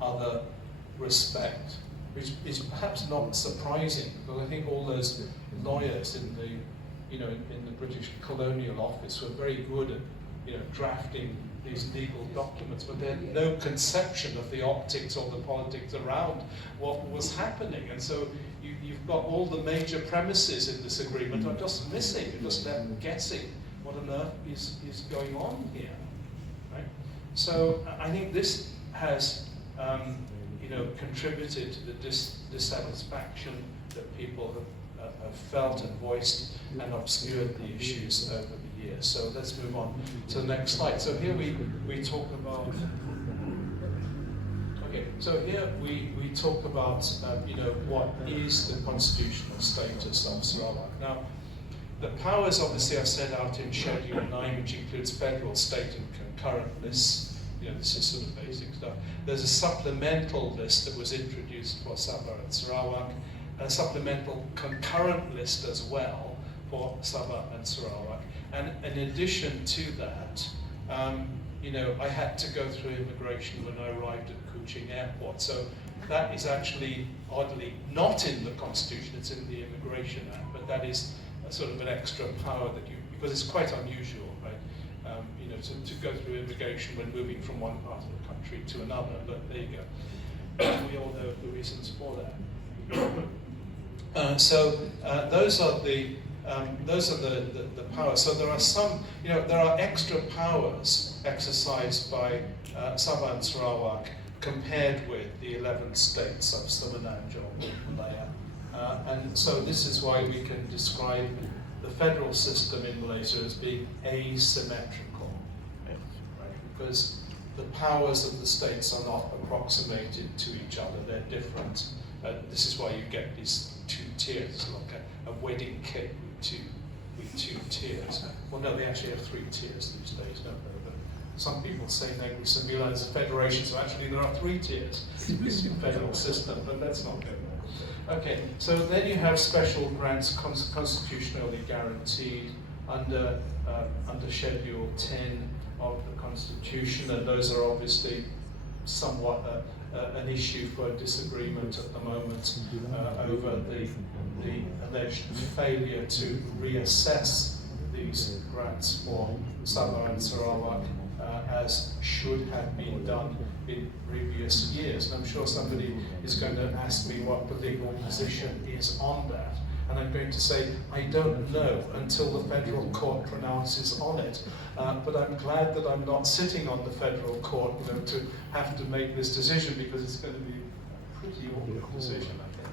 other respect, which is perhaps not surprising, because I think all those lawyers in the, in the British Colonial Office were very good at, drafting these legal documents, but they had no conception of the optics or the politics around what was happening. And so you've got all the major premises in this agreement are just missing. You're just left guessing what on earth is going on here, right? So I think this has, contributed to the dissatisfaction that people have felt and voiced and obscured the issues over the years. So let's move on to the next slide. So here we talk about, okay, so here we talk about, what is the constitutional status of Sarawak. Now, the powers obviously are set out in Schedule 9, which includes federal, state and concurrent lists. This is sort of basic stuff. There's a supplemental list that was introduced for Sabah and Sarawak, a supplemental concurrent list as well for Sabah and Sarawak. And in addition to that, I had to go through immigration when I arrived at Kuching Airport. So that is actually, oddly, not in the Constitution, it's in the Immigration Act, but that is a sort of an extra power that because it's quite unusual, right? To go through immigration when moving from one part of the country to another, but there you go. We all know the reasons for that. So those are the powers. So there are some, there are extra powers exercised by Sabah and Sarawak compared with the 11 states of Semenanjung and Malaya. And so this is why we can describe the federal system in Malaysia as being asymmetrical, right? Because the powers of the states are not approximated to each other, they're different. This is why you get these two tiers, like a wedding cake with two tiers. Well, no, they actually have 3 tiers these days, don't they? But some people say Negri Sembilan is a federation, so actually there are 3 tiers in this federal system, but let's not go there. Okay, so then you have special grants constitutionally guaranteed under Schedule 10 of the Constitution, and those are obviously somewhat an issue for disagreement at the moment over the alleged failure to reassess these grants for Sabah and Sarawak as should have been done in previous years. And I'm sure somebody is going to ask me what the legal position is on that. And I'm going to say, I don't know until the federal court pronounces on it. But I'm glad that I'm not sitting on the federal court, to have to make this decision, because it's going to be a pretty awkward decision, I think.